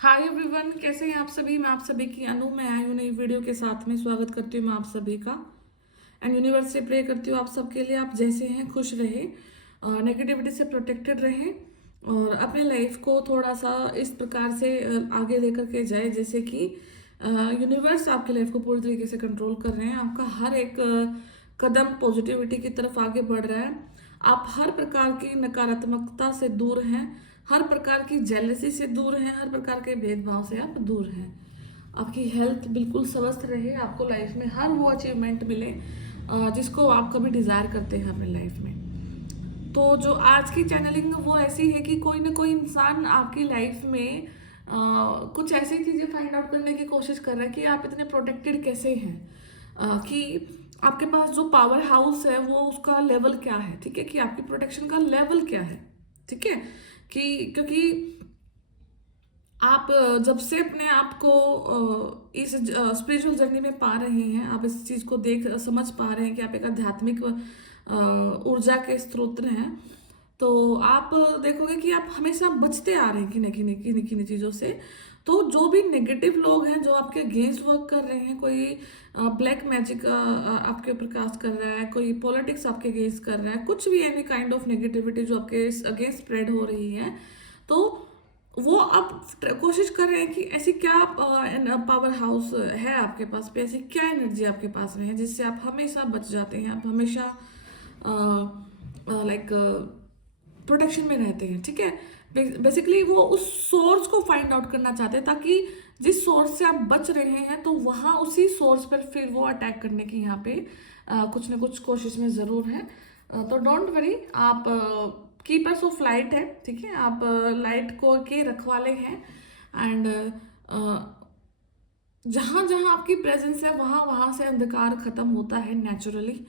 Hi everyone, कैसे हैं आप सभी। मैं आप सभी की अनु में आई हूँ नई वीडियो के साथ में। स्वागत करती हूँ मैं आप सभी का एंड यूनिवर्स से प्रे करती हूँ आप सबके लिए, आप जैसे हैं खुश रहे, नेगेटिविटी से प्रोटेक्टेड रहें और अपने लाइफ को थोड़ा सा इस प्रकार से आगे लेकर के जाए जैसे कि यूनिवर्स आपकी लाइफ को पूरी तरीके से कंट्रोल कर रहे हैं। आपका हर एक कदम पॉजिटिविटी की तरफ आगे बढ़ रहा है। आप हर प्रकार की नकारात्मकता से दूर हैं, हर प्रकार की जेलसी से दूर हैं, हर प्रकार के भेदभाव से आप दूर हैं। आपकी हेल्थ बिल्कुल स्वस्थ रहे, आपको लाइफ में हर वो अचीवमेंट मिले जिसको आप कभी डिज़ायर करते हैं अपनी लाइफ में। तो जो आज की चैनलिंग वो ऐसी है कि कोई ना कोई इंसान आपकी लाइफ में कुछ ऐसी चीज़ें फाइंड आउट करने की कोशिश कर रहा है कि आप इतने प्रोटेक्टेड कैसे हैं, कि आपके पास जो पावर हाउस है वो उसका लेवल क्या है, ठीक है, कि आपकी प्रोटेक्शन का लेवल क्या है, ठीक है। कि क्योंकि आप जब से अपने आप को इस स्पिरिचुअल जर्नी में पा रहे हैं, आप इस चीज़ को देख समझ पा रहे हैं कि आप एक आध्यात्मिक ऊर्जा के स्रोत हैं, तो आप देखोगे कि आप हमेशा बचते आ रहे हैं किन्हीं चीज़ों से। तो जो भी नेगेटिव लोग हैं जो आपके अगेंस्ट वर्क कर रहे हैं, कोई ब्लैक मैजिक आपके ऊपर कास्ट कर रहा है, कोई पॉलिटिक्स आपके अगेंस्ट कर रहा है, कुछ भी एनी काइंड ऑफ नेगेटिविटी जो आपके अगेंस्ट स्प्रेड हो रही है, तो वो अब कोशिश कर रहे हैं कि ऐसी क्या पावर हाउस है आपके पास पे, ऐसी क्या एनर्जी आपके पास में है जिससे आप हमेशा बच जाते हैं, आप हमेशा लाइक प्रोटेक्शन में रहते हैं, ठीक है। बेसिकली वो उस सोर्स को फाइंड आउट करना चाहते हैं ताकि जिस सोर्स से आप बच रहे हैं तो वहाँ उसी सोर्स पर फिर वो अटैक करने की यहाँ पे कुछ ना कुछ कोशिश में ज़रूर है। तो डोंट वरी, आप कीपर्स ऑफ लाइट है, ठीक है, आप लाइट को के रखवाले हैं एंड जहाँ जहाँ आपकी प्रेजेंस है वहाँ वहाँ से अंधकार खत्म होता है नेचुरली,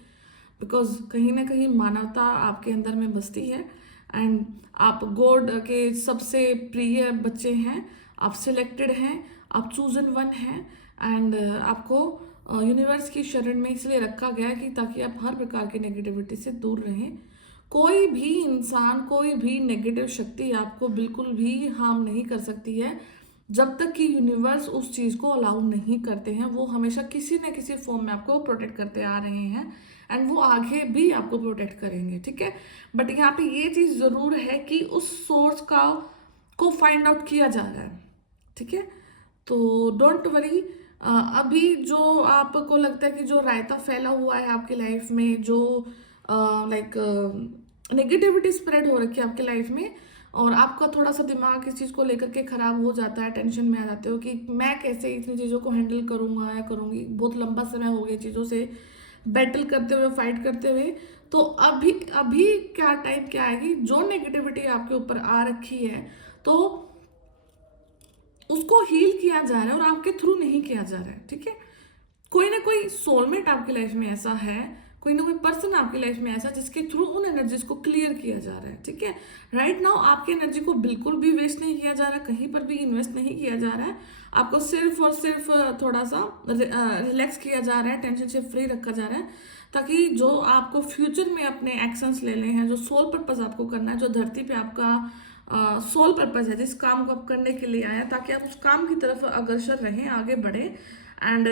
बिकॉज कहीं ना कहीं मानवता आपके अंदर में बसती है एंड आप गॉड के सबसे प्रिय बच्चे हैं, आप सिलेक्टेड हैं, आप चूजन वन हैं एंड आपको यूनिवर्स की शरण में इसलिए रखा गया है कि ताकि आप हर प्रकार की नेगेटिविटी से दूर रहें। कोई भी इंसान, कोई भी नेगेटिव शक्ति आपको बिल्कुल भी हार्म नहीं कर सकती है जब तक कि यूनिवर्स उस चीज़ को अलाउ नहीं करते हैं। वो हमेशा किसी न किसी फॉर्म में आपको प्रोटेक्ट करते आ रहे हैं एंड वो आगे भी आपको प्रोटेक्ट करेंगे, ठीक है। बट यहाँ पे ये चीज़ ज़रूर है कि उस सोर्स का को फाइंड आउट किया जा रहा है, ठीक है। तो डोंट वरी, अभी जो आपको लगता है कि जो रायता फैला हुआ है आपकी लाइफ में, जो लाइक नेगेटिविटी स्प्रेड हो रखी है आपकी लाइफ में और आपका थोड़ा सा दिमाग इस चीज़ को लेकर के खराब हो जाता है, टेंशन में आ जाते हो कि मैं कैसे इतनी चीज़ों को हैंडल करूँगा या करूँगी, बहुत लंबा समय हो गया चीज़ों से बैटल करते हुए, फाइट करते हुए। तो अभी अभी क्या टाइम क्या आएगी, जो नेगेटिविटी आपके ऊपर आ रखी है तो उसको हील किया जा रहा है और आपके थ्रू नहीं किया जा रहा है, ठीक है। कोई ना कोई सोलमेट आपकी लाइफ में ऐसा है, कोई ना कोई पर्सन आपकी लाइफ में ऐसा जिसके थ्रू उन एनर्जीज को क्लियर किया जा रहा है, ठीक है। राइट नाउ आपकी एनर्जी को बिल्कुल भी वेस्ट नहीं किया जा रहा है, कहीं पर भी इन्वेस्ट नहीं किया जा रहा है। आपको सिर्फ और सिर्फ थोड़ा सा रिलैक्स किया जा रहा है, टेंशन से फ्री रखा जा रहा है, ताकि जो आपको फ्यूचर में अपने एक्शंस लेने हैं, जो सोल पर्पस आपको करना है, जो धरती पे आपका सोल पर्पस है, जिस काम को आप करने के लिए आए हैं, ताकि आप उस काम की तरफ अग्रसर रहें, आगे बढ़े एंड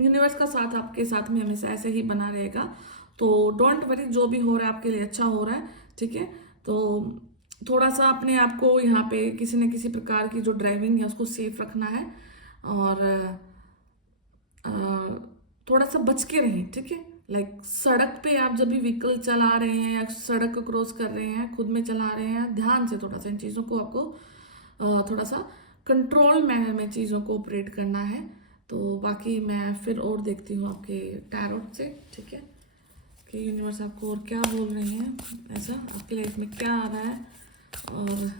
यूनिवर्स का साथ आपके साथ में हमेशा ऐसे ही बना रहेगा। तो डोंट वरी, जो भी हो रहा है आपके लिए अच्छा हो रहा है, ठीक है। तो थोड़ा सा अपने आप को यहाँ पे किसी न किसी प्रकार की जो ड्राइविंग है उसको सेफ रखना है और अ, थोड़ा सा बच के रहें, ठीक है। लाइक सड़क पे आप जब भी व्हीकल चला रहे हैं या सड़क को क्रॉस कर रहे हैं, खुद में चला रहे हैं, ध्यान से थोड़ा सा इन चीज़ों को आपको थोड़ा सा कंट्रोल मैनर में चीज़ों को ऑपरेट करना है। तो बाकी मैं फिर और देखती हूँ आपके टैरोट से, ठीक है, कि यूनिवर्स आपको और क्या बोल रहे हैं, ऐसा आपकी लाइफ में क्या आ रहा है। और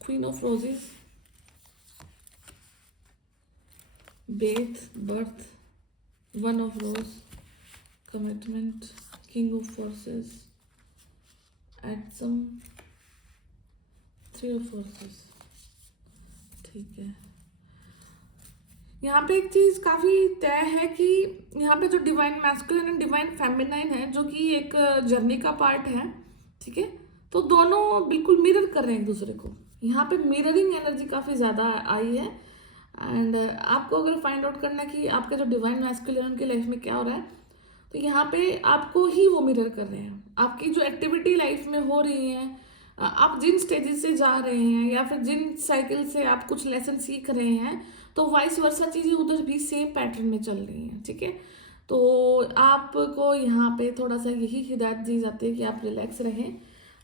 queen of roses, Beth, birth, one of rose, commitment, king of forces, एटसम, थ्री ऑफ फोर्सेस, ठीक है। यहाँ पे एक चीज काफी तय है कि यहाँ पे जो divine masculine and divine feminine है, जो कि एक जर्नी का पार्ट है, ठीक है, तो दोनों बिल्कुल मिरर कर रहे हैं एक दूसरे को। यहाँ पे मिररिंग एनर्जी काफी ज्यादा आई है। एंड आपको अगर फाइंड आउट करना है कि आपका जो डिवाइन मैस्कुलिन उनकी लाइफ में क्या हो रहा है, तो यहाँ पे आपको ही वो मिरर कर रहे हैं। आपकी जो एक्टिविटी लाइफ में हो रही है, आप जिन स्टेजेस से जा रहे हैं या फिर जिन साइकिल से आप कुछ लेसन सीख रहे हैं, तो वाइस वर्सा चीज़ें उधर भी सेम पैटर्न में चल रही हैं, ठीक है। तो आपको यहाँ पे थोड़ा सा यही हिदायत दी जाती है कि आप रिलैक्स रहें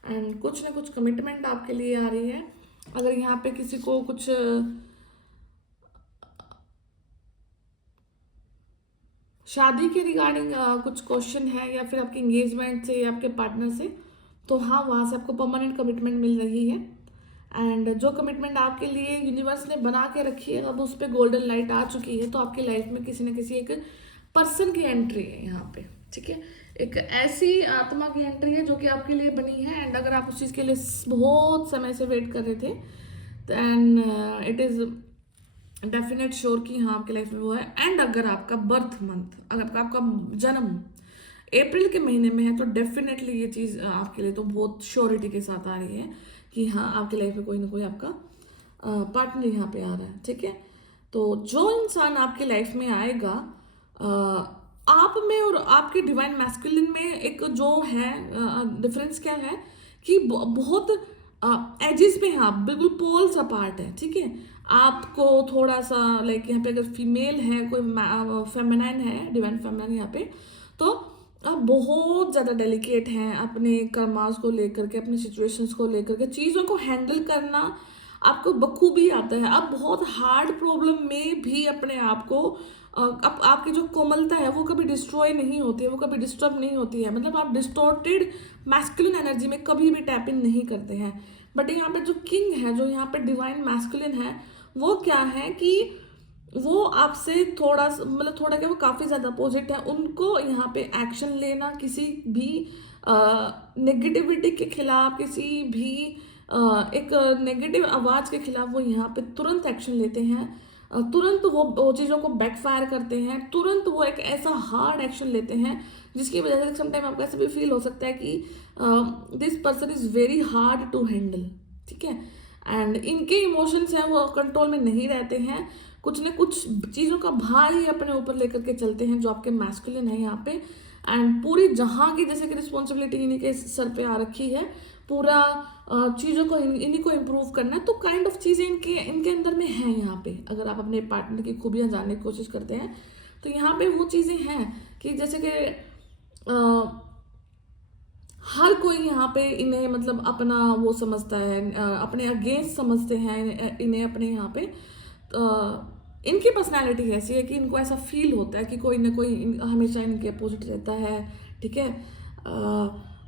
एंड कुछ ना कुछ कमिटमेंट आपके लिए आ रही है। अगर यहाँ पे किसी को कुछ शादी के रिगार्डिंग कुछ क्वेश्चन है या फिर आपके एंगेजमेंट से या आपके पार्टनर से, तो हाँ, वहाँ से आपको परमानेंट कमिटमेंट मिल रही है। एंड जो कमिटमेंट आपके लिए यूनिवर्स ने बना के रखी है, अब उस पर गोल्डन लाइट आ चुकी है, तो आपकी लाइफ में किसी न किसी एक पर्सन की एंट्री है यहाँ पे, ठीक है। एक ऐसी आत्मा की एंट्री है जो कि आपके लिए बनी है। एंड अगर आप उस चीज़ के लिए बहुत समय से वेट कर रहे थे, then it is definite sure कि हाँ आपकी लाइफ में वो है। एंड अगर आपका बर्थ मंथ, अगर आपका जन्म अप्रैल के महीने में है, तो डेफिनेटली ये चीज़ आपके लिए तो बहुत श्योरिटी के साथ आ रही है कि हाँ आपकी लाइफ में कोई ना कोई आपका पार्टनर यहाँ पे आ रहा है, ठीक है। तो जो इंसान आपकी लाइफ में आएगा, आप में और आपके डिवाइन मैस्कुलिन में एक जो है डिफरेंस क्या है कि बहुत एजिस पे हाँ बिल्कुल पोल्स अपार्ट है, ठीक है। आपको थोड़ा सा लाइक यहाँ पे अगर फीमेल है, कोई फेमिनाइन है, डिवाइन फेमिनाइन यहाँ पे, तो आप बहुत ज़्यादा डेलिकेट हैं अपने कर्मास को लेकर के, अपने सिचुएशंस को लेकर के, चीज़ों को हैंडल करना आपको बखूबी आता है। आप बहुत हार्ड प्रॉब्लम में भी अपने आप को आपकी जो कोमलता है वो कभी डिस्ट्रॉय नहीं होती है, वो कभी डिस्टर्ब नहीं होती है। मतलब आप डिस्टॉर्टेड मैस्कुलिन एनर्जी में कभी भी टैप इन नहीं करते हैं। बट यहाँ पे जो किंग है, जो यहाँ पे डिवाइन मैस्कुलिन है, वो क्या है कि वो आपसे थोड़ा मतलब थोड़ा क्या, वो काफ़ी ज़्यादा अपोजिट है। उनको यहाँ पे एक्शन लेना, किसी भी नेगेटिविटी के खिलाफ, किसी भी एक नेगेटिव आवाज़ के खिलाफ वो यहाँ पे तुरंत एक्शन लेते हैं। तुरंत वो चीज़ों को बैकफायर करते हैं, तुरंत वो एक ऐसा हार्ड एक्शन लेते हैं जिसकी वजह से समटाइम आपको ऐसा भी फील हो सकता है कि this person is very hard to handle, ठीक है। एंड इनके इमोशंस हैं वो कंट्रोल में नहीं रहते हैं, कुछ न कुछ चीज़ों का भार ही अपने ऊपर लेकर के चलते हैं, जो आपके मैस्कुलिन है यहाँ पे। एंड पूरी जहाँ की जैसे कि रिस्पॉन्सिबिलिटी इन्हीं के सर पे आ रखी है, पूरा चीज़ों को इन्हीं को इम्प्रूव करना है। तो काइंड ऑफ चीज़ें इनके अंदर में है यहाँ पे। अगर आप अपने पार्टनर की खूबियाँ जानने की कोशिश करते हैं, तो यहाँ पे वो चीज़ें हैं कि जैसे कि हर कोई यहाँ पे इन्हें मतलब अपना वो समझता है, अपने अगेंस्ट समझते हैं इन्हें अपने यहाँ पे। इनकी पर्सनालिटी ऐसी है कि इनको ऐसा फील होता है कि कोई ना कोई हमेशा इनके अपोजिट रहता है, ठीक है।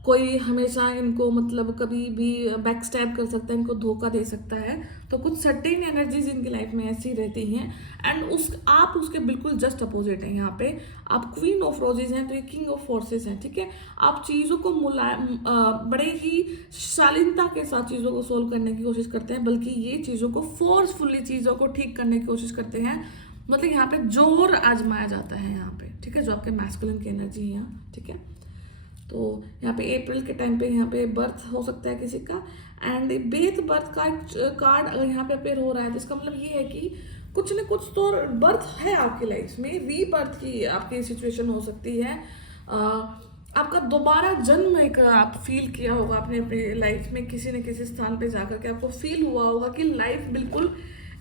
कोई हमेशा इनको मतलब कभी भी बैक स्टैब कर सकता है, इनको धोखा दे सकता है। तो कुछ सर्टेन एनर्जीज इनकी लाइफ में ऐसी रहती हैं। एंड आप उसके बिल्कुल जस्ट अपोजिट हैं। यहाँ पे आप क्वीन ऑफ रोजेज हैं, तो ये किंग ऑफ फोर्सेस हैं, ठीक है। आप चीज़ों को बड़े ही शालीनता के साथ चीज़ों को सोल्व करने की कोशिश करते हैं, बल्कि ये चीज़ों को फोर्सफुली चीज़ों को ठीक करने की कोशिश करते हैं। मतलब यहाँ पे जोर आजमाया जाता है यहाँ पे, ठीक है, जो आपके मैस्कुलिन की एनर्जी है यहाँ, ठीक है। तो यहाँ पे अप्रैल के टाइम पे यहाँ पे बर्थ हो सकता है किसी का। एंड बेथ बर्थ का कार्ड अगर यहाँ पे अपेयर हो रहा है, तो इसका मतलब ये है कि कुछ न कुछ तो बर्थ है आपकी लाइफ में, रीबर्थ की आपकी सिचुएशन हो सकती है। आपका दोबारा जन्म एक आप फील किया होगा आपने अपने लाइफ में, किसी न किसी स्थान पे जाकर के आपको फील हुआ होगा कि लाइफ बिल्कुल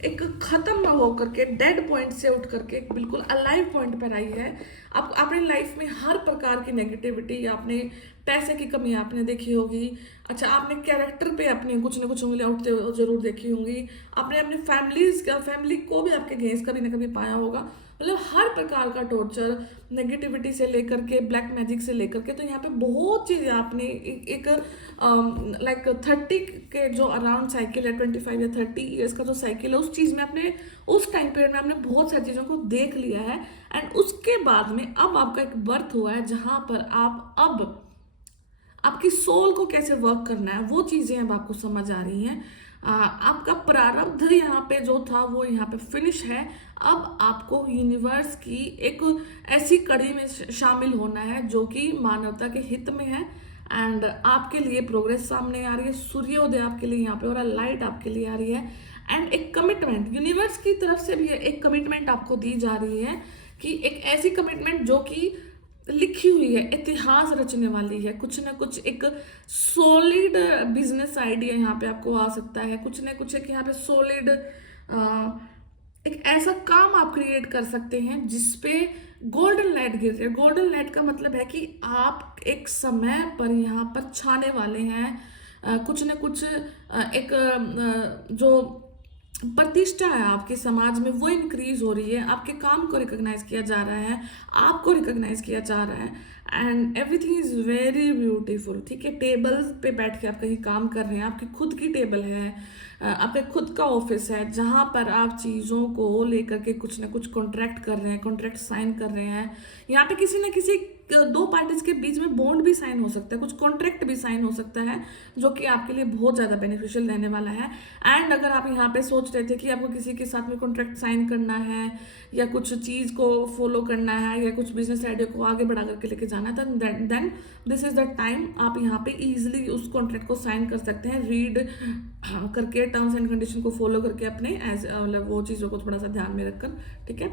एक खत्म ना हो करके, डेड पॉइंट से उठ करके एक बिल्कुल अलाइव पॉइंट पर आई है। आप अपनी लाइफ में हर प्रकार की नेगेटिविटी, आपने पैसे की कमी आपने देखी होगी, अच्छा आपने कैरेक्टर पे अपने कुछ ना कुछ उंगलियां उठते जरूर देखी होंगी, आपने अपने फैमिली को भी आपके गेंस कभी ना कभी पाया होगा। मतलब हर प्रकार का टॉर्चर, नेगेटिविटी से लेकर के, ब्लैक मैजिक से लेकर के, तो यहाँ पे बहुत चीज़ें आपने एक लाइक 30 के जो अराउंड साइकिल है, 25 या 30 ईयर्स का जो साइकिल है, उस चीज़ में आपने उस टाइम पीरियड में आपने बहुत सारी चीज़ों को देख लिया है। एंड उसके बाद में अब आपका एक बर्थ हुआ है जहाँ पर आप अब आपकी सोल को कैसे वर्क करना है वो चीज़ें अब आपको समझ आ रही हैं। आपका प्रारब्ध यहाँ पे जो था वो यहाँ पे फिनिश है। अब आपको यूनिवर्स की एक ऐसी कड़ी में शामिल होना है जो कि मानवता के हित में है, एंड आपके लिए प्रोग्रेस सामने आ रही है, सूर्योदय आपके लिए यहाँ पे हो रहा है, लाइट आपके लिए आ रही है, एंड एक कमिटमेंट यूनिवर्स की तरफ से भी एक कमिटमेंट आपको दी जा रही है कि एक ऐसी कमिटमेंट जो कि लिखी हुई है, इतिहास रचने वाली है। कुछ ना कुछ एक सॉलिड बिजनेस आइडिया यहाँ पे आपको आ सकता है, कुछ ना कुछ एक यहाँ पे सॉलिड एक ऐसा काम आप क्रिएट कर सकते हैं जिसपे गोल्डन लाइट गिर रही है। गोल्डन लाइट का मतलब है कि आप एक समय पर यहाँ पर छाने वाले हैं। कुछ न कुछ एक जो प्रतिष्ठा है आपके समाज में वो इंक्रीज हो रही है, आपके काम को रिकॉग्नाइज किया जा रहा है, आपको रिकॉग्नाइज किया जा रहा है, and everything is very beautiful. ठीक है, टेबल पे बैठ के आप कहीं काम कर रहे हैं, आपकी खुद की टेबल है, आपके खुद का ऑफिस है जहाँ पर आप चीज़ों को लेकर के कुछ ना कुछ कॉन्ट्रैक्ट कर रहे हैं, कॉन्ट्रैक्ट साइन कर रहे हैं। यहाँ पे किसी ना किसी दो पार्टीज के बीच में बॉन्ड भी साइन हो सकता है, कुछ कॉन्ट्रैक्ट भी साइन हो सकता है जो कि आपके लिए बहुत ज़्यादा बेनिफिशियल रहने वाला है। एंड अगर आप यहाँ पे सोच रहे थे कि आपको किसी के साथ में कॉन्ट्रैक्ट साइन करना है या कुछ चीज़ को फॉलो करना है या कुछ बिजनेस आइडिया को आगे बढ़ा करके लेके जाना है, then this is the time आप यहाँ पे इजिली उस कॉन्ट्रैक्ट को साइन कर सकते हैं, रीड करके टर्म्स एंड कंडीशन को फॉलो करके अपने एज मतलब वो चीज़ों को थोड़ा सा ध्यान में रखकर। ठीक है,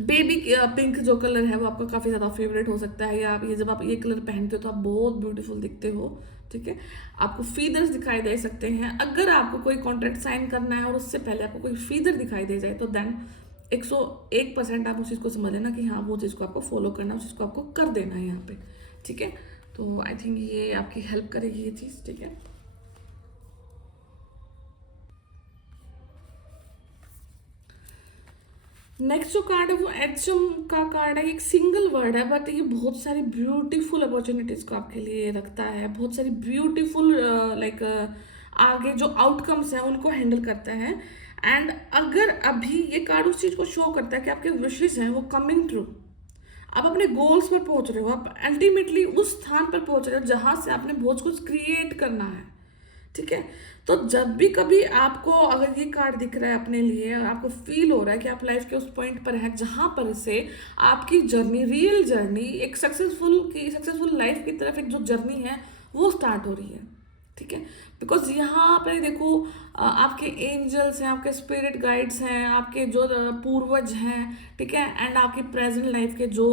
बेबी पिंक जो कलर है वो आपका काफ़ी ज़्यादा फेवरेट हो सकता है, या ये जब आप ये कलर पहनते हो तो आप बहुत ब्यूटीफुल दिखते हो। ठीक है, आपको फीदर्स दिखाई दे सकते हैं। अगर आपको कोई कॉन्ट्रैक्ट साइन करना है और उससे पहले आपको कोई फीदर दिखाई दे जाए तो देन 101% आप उस चीज़ को समझ लेना कि हाँ वो चीज़ को आपको फॉलो करना है, उस चीज़ को आपको कर देना है यहाँ पे। ठीक है, तो आई थिंक ये आपकी हेल्प करेगी ये चीज़। ठीक है, नेक्स्ट जो कार्ड है वो एचएम का कार्ड है। एक सिंगल वर्ड है बट ये बहुत सारी ब्यूटीफुल अपॉर्चुनिटीज को आपके लिए रखता है, बहुत सारी ब्यूटीफुल लाइक आगे जो आउटकम्स हैं उनको हैंडल करता है। एंड अगर अभी ये कार्ड उस चीज़ को शो करता है कि आपके विशेष हैं वो कमिंग ट्रू, आप अपने गोल्स पर पहुंच रहे हो, आप अल्टीमेटली उस स्थान पर पहुंच रहे हो जहां से आपने बहुत कुछ क्रिएट करना है। ठीक है, तो जब भी कभी आपको अगर ये कार्ड दिख रहा है अपने लिए और आपको फील हो रहा है कि आप लाइफ के उस पॉइंट पर हैं जहां पर से आपकी जर्नी, रियल जर्नी, एक सक्सेसफुल लाइफ की तरफ एक जो जर्नी है वो स्टार्ट हो रही है। ठीक है, बिकॉज यहाँ पे देखो आपके एंजल्स हैं, आपके स्पिरिट गाइड्स हैं, आपके जो पूर्वज हैं, ठीक है, एंड आपकी प्रेजेंट लाइफ के जो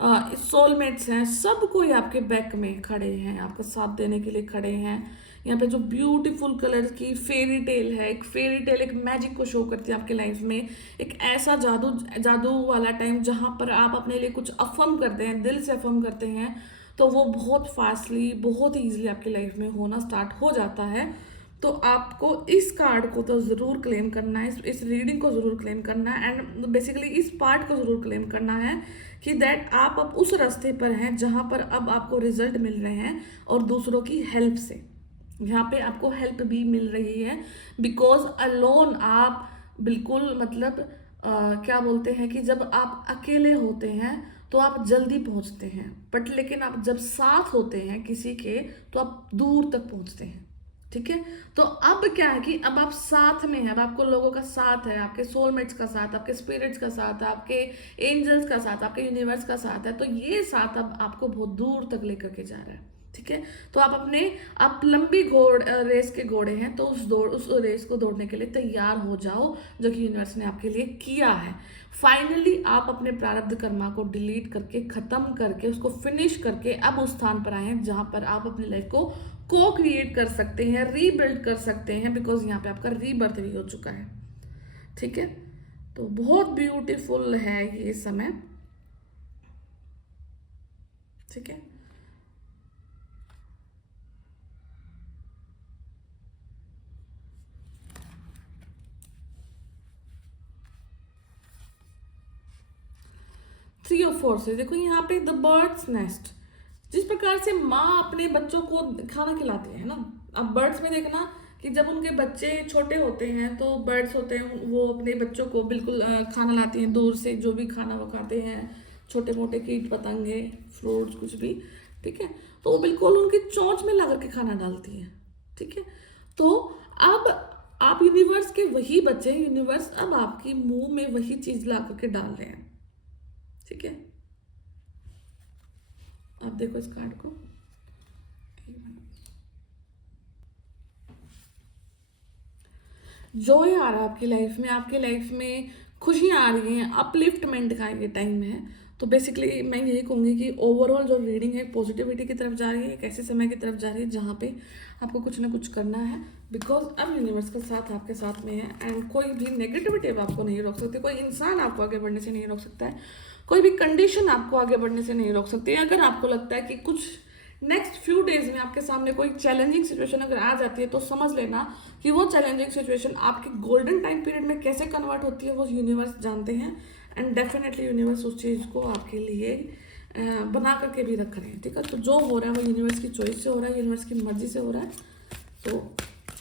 सोलमेट्स हैं, सब कोई आपके बैक में खड़े हैं, आपका साथ देने के लिए खड़े हैं। यहाँ पे जो ब्यूटीफुल कलर की फेरी टेल है, एक फेरी टेल एक मैजिक को शो करती है आपके लाइफ में, एक ऐसा जादू वाला टाइम जहाँ पर आप अपने लिए कुछ अफर्म करते हैं, दिल से अफर्म करते हैं, तो वो बहुत फास्टली, बहुत ईजिली आपकी लाइफ में होना स्टार्ट हो जाता है। तो आपको इस कार्ड को तो ज़रूर क्लेम करना है, इस रीडिंग को ज़रूर क्लेम करना है, एंड बेसिकली इस पार्ट को ज़रूर क्लेम करना है कि दैट आप अब उस रास्ते पर हैं जहाँ पर अब आपको रिजल्ट मिल रहे हैं और दूसरों की हेल्प से। यहाँ पे आपको हेल्प भी मिल रही है बिकॉज अलोन आप बिल्कुल मतलब क्या बोलते हैं कि जब आप अकेले होते हैं तो आप जल्दी पहुंचते हैं, बट लेकिन आप जब साथ होते हैं किसी के तो आप दूर तक पहुंचते हैं। ठीक है, तो अब क्या है कि अब आप साथ में हैं, अब आपको लोगों का साथ है, आपके सोलमेट्स का साथ, आपके स्पिरिट्स का साथ, आपके एंजल्स का साथ, आपके यूनिवर्स का साथ है, तो ये साथ अब आपको बहुत दूर तक लेकर के जा रहा है। ठीक है, तो आप लंबी रेस के घोड़े हैं, तो उस रेस को दौड़ने के लिए तैयार हो जाओ जो कि यूनिवर्स ने आपके लिए किया है। फाइनली आप अपने प्रारब्ध कर्मा को डिलीट करके, खत्म करके, उसको फिनिश करके अब उस स्थान पर आए हैं जहां पर आप अपनी लाइफ को क्रिएट कर सकते हैं, रीबिल्ड कर सकते हैं, बिकॉज यहाँ पे आपका रीबर्थ भी हो चुका है। ठीक है, तो बहुत ब्यूटीफुल है ये समय। ठीक है, थ्री ऑफ फोर्सेस देखो यहाँ पे, द बर्ड्स नेस्ट। जिस प्रकार से माँ अपने बच्चों को खाना खिलाती है ना, अब बर्ड्स में देखना कि जब उनके बच्चे छोटे होते हैं तो बर्ड्स होते हैं वो अपने बच्चों को बिल्कुल खाना लाती हैं दूर से, जो भी खाना वो खाते हैं, छोटे मोटे कीट पतंगे, फ्रूट्स, कुछ भी। ठीक है, तो वो बिल्कुल उनकी चोंच में ला करके खाना डालती हैं। ठीक है, तो अब आप यूनिवर्स के वही बच्चे हैं, यूनिवर्स अब आपकी मुंह में वही चीज ला करके डाल रहे हैं, ठीक है। आप देखो इस कार्ड को, जॉय आ रहा है आपकी लाइफ में, आपके लाइफ में खुशियाँ आ रही हैं, अपलिफ्टमेंट का ये टाइम है। तो बेसिकली मैं यही कहूँगी कि ओवरऑल जो रीडिंग है पॉजिटिविटी की तरफ जा रही है, एक ऐसे समय की तरफ जा रही है जहाँ पे आपको कुछ ना कुछ करना है, बिकॉज अब यूनिवर्स का साथ आपके साथ में है। एंड कोई भी नेगेटिविटी अब आपको नहीं रोक सकती, कोई इंसान आपको आगे बढ़ने से नहीं रोक सकता है, कोई भी कंडीशन आपको आगे बढ़ने से नहीं रोक सकती है। अगर आपको लगता है कि कुछ नेक्स्ट फ्यू डेज में आपके सामने कोई चैलेंजिंग सिचुएशन अगर आ जाती है, तो समझ लेना कि वो चैलेंजिंग सिचुएशन आपके गोल्डन टाइम पीरियड में कैसे कन्वर्ट होती है वो यूनिवर्स जानते हैं। एंड डेफिनेटली यूनिवर्स उस चीज़ को आपके लिए बना करके भी रख रहे हैं, ठीक है। तो जो हो रहा है वो यूनिवर्स की चॉइस से हो रहा है, यूनिवर्स की मर्जी से हो रहा है। तो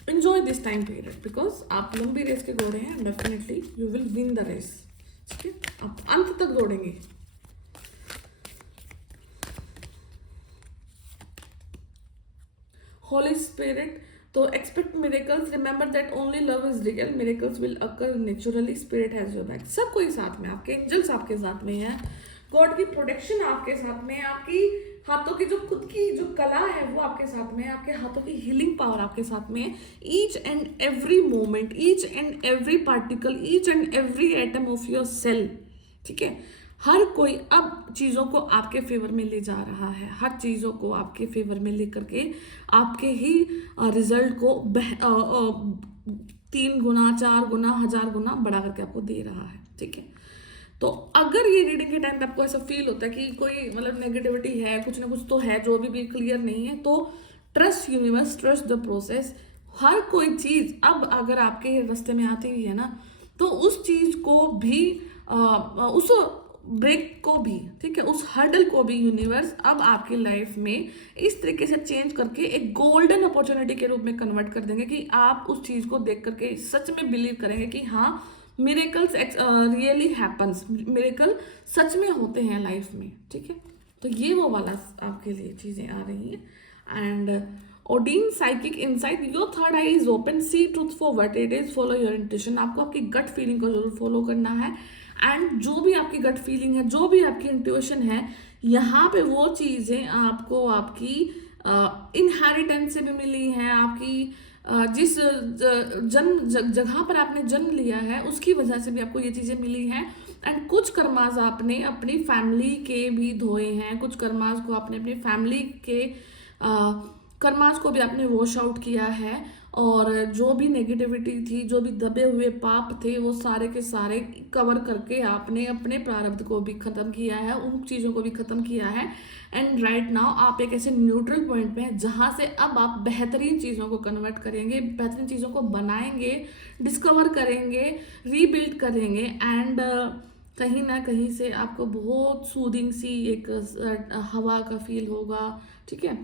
enjoy this time period, because आप लंबी रेस के दौड़े हैं, definitely you will win the race, ठीक है। आप अंत तक दौड़ेंगे। Holy Spirit, तो expect miracles, remember that only love is real, miracles will occur naturally, spirit has your back। सब कोई साथ में, आपके एंजल्स आपके साथ में हैं, गॉड की प्रोटेक्शन आपके साथ में, आपकी हाथों की जो खुद की जो कला है वो आपके साथ में, आपके हाथों की हीलिंग पावर आपके साथ में है। Each and every moment, each and every particle, each and every atom of your cell, ठीक है। हर कोई अब चीज़ों को आपके फेवर में ले जा रहा है, हर चीज़ों को आपके फेवर में लेकर के आपके ही रिजल्ट को 3 गुना 4 गुना 1000 गुना बढ़ा करके आपको दे रहा है, ठीक है। तो अगर ये रीडिंग के टाइम पे आपको ऐसा फील होता है कि कोई मतलब नेगेटिविटी है, कुछ ना कुछ तो है जो भी क्लियर नहीं है, तो trust universe, trust the process. हर कोई चीज़ अब अगर आपके रास्ते में आती हुई है ना, तो उस चीज़ को भी उस ब्रेक को भी, ठीक है, उस हर्डल को भी यूनिवर्स अब आपकी लाइफ में इस तरीके से चेंज करके एक गोल्डन अपॉर्चुनिटी के रूप में कन्वर्ट कर देंगे कि आप उस चीज़ को देख करके सच में बिलीव करेंगे कि हाँ, मिरेकल्स रियली हैपन्स, मिरेकल सच में होते हैं लाइफ में, ठीक है। तो ये वो वाला आपके लिए चीज़ें आ रही हैं। And Odin psychic insight, your third eye is open, see truth for what it is, follow your intuition. आपको आपकी गट फीलिंग को जरूर फॉलो करना है। एंड जो भी आपकी गट फीलिंग है, जो भी आपकी इंट्यूशन है, यहाँ पे वो चीज़ें आपको आपकी इनहेरिटेंस से भी मिली हैं, आपकी जिस जगह पर आपने जन्म लिया है उसकी वजह से भी आपको ये चीज़ें मिली हैं। एंड कुछ कर्माज आपने अपनी फैमिली के भी धोए हैं, कुछ कर्माज को आपने अपनी फैमिली के कर्माज को भी आपने वॉश आउट किया है, और जो भी नेगेटिविटी थी, जो भी दबे हुए पाप थे, वो सारे के सारे कवर करके आपने अपने प्रारब्ध को भी ख़त्म किया है, उन चीज़ों को भी ख़त्म किया है। एंड राइट नाउ आप एक ऐसे न्यूट्रल पॉइंट पे हैं जहाँ से अब आप बेहतरीन चीज़ों को कन्वर्ट करेंगे, बेहतरीन चीज़ों को बनाएंगे, डिस्कवर करेंगे, रीबिल्ड करेंगे। एंड कहीं ना कहीं से आपको बहुत सूदिंग सी एक हवा का फील होगा, ठीक है।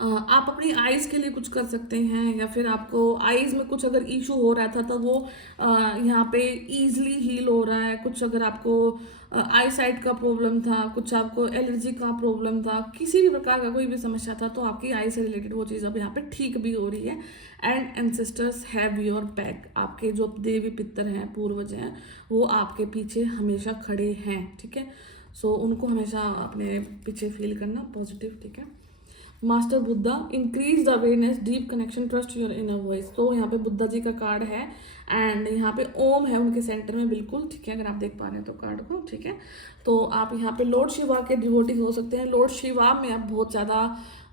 आप अपनी आइज के लिए कुछ कर सकते हैं, या फिर आपको आइज में कुछ अगर इशू हो रहा था तो वो यहाँ पे इजीली हील हो रहा है। कुछ अगर आपको आई साइट का प्रॉब्लम था, कुछ आपको एलर्जी का प्रॉब्लम था, किसी भी प्रकार का कोई भी समस्या था, तो आपकी आई से रिलेटेड वो चीज़ अब यहाँ पे ठीक भी हो रही है। And ancestors have your back, आपके जो देवी पितर हैं, पूर्वज हैं, वो आपके पीछे हमेशा खड़े हैं, ठीक है। सो उनको हमेशा अपने पीछे फील करना पॉजिटिव, ठीक है। Master Buddha, increase the awareness, deep connection, trust your inner voice. तो यहाँ पे बुद्धा जी का कार्ड है, एंड यहाँ पे ओम है उनके सेंटर में, बिल्कुल ठीक है, अगर आप देख पा रहे हैं तो कार्ड को, ठीक है। तो आप यहाँ पे लॉर्ड शिवा के डिवोटी हो सकते हैं, लॉर्ड शिवा में आप बहुत ज़्यादा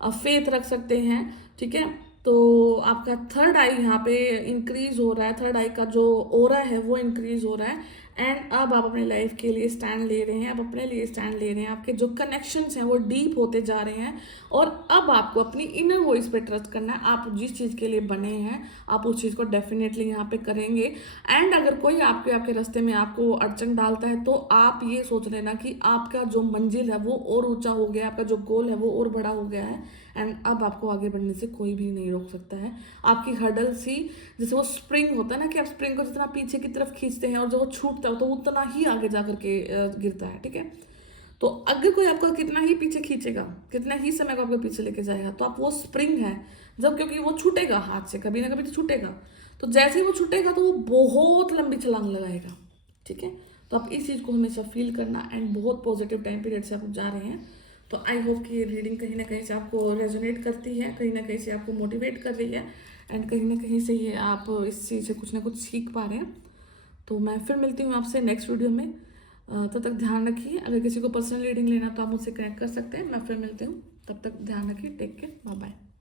फेथ रख सकते हैं, ठीक है। तो आपका थर्ड आई यहाँ पे इंक्रीज हो रहा है, थर्ड आई का जो ओरा है वो इंक्रीज हो रहा है। एंड अब आप अपने लाइफ के लिए स्टैंड ले रहे हैं, आप अपने लिए स्टैंड ले रहे हैं, आपके जो कनेक्शंस हैं वो डीप होते जा रहे हैं, और अब आपको अपनी इनर वॉइस पे ट्रस्ट करना है। आप जिस चीज़ के लिए बने हैं आप उस चीज़ को डेफिनेटली यहाँ पे करेंगे। एंड अगर कोई आपके रास्ते में आपको अड़चन डालता है, तो आप ये सोच लेना कि आपका जो मंजिल है वो और ऊंचा हो गया, आपका जो गोल है वो और बड़ा हो गया है। एंड अब आपको आगे बढ़ने से कोई भी नहीं रोक सकता है। आपकी हर्डल सी, जैसे वो स्प्रिंग होता है ना, कि आप स्प्रिंग को जितना पीछे की तरफ खींचते हैं और जब वो छूटता है तो उतना ही आगे जा करके गिरता है, ठीक है। तो अगर कोई आपको कितना ही पीछे खींचेगा, कितना ही समय को आपको पीछे लेके जाएगा, तो आप वो स्प्रिंग है जब, क्योंकि वो छूटेगा हाथ से, कभी ना कभी तो छूटेगा। तो जैसे ही वो छूटेगा तो वो बहुत लंबी छलांग लगाएगा, ठीक है। तो आप इस चीज़ को हमेशा फील करना, एंड बहुत पॉजिटिव टाइम पीरियड से आप जा रहे हैं। तो आई होप कि ये रीडिंग कहीं ना कहीं से आपको रेजोनेट करती है, कहीं ना कहीं से आपको मोटिवेट कर रही है, एंड कहीं ना कहीं से ये आप इस चीज़ से कुछ ना कुछ सीख पा रहे हैं। तो मैं फिर मिलती हूँ आपसे नेक्स्ट वीडियो में। तब तक ध्यान रखिए। अगर किसी को पर्सनल रीडिंग लेना तो आप मुझसे कनेक्ट कर सकते हैं। मैं फिर मिलती हूँ, तब तक ध्यान रखिए। Take care, bye bye.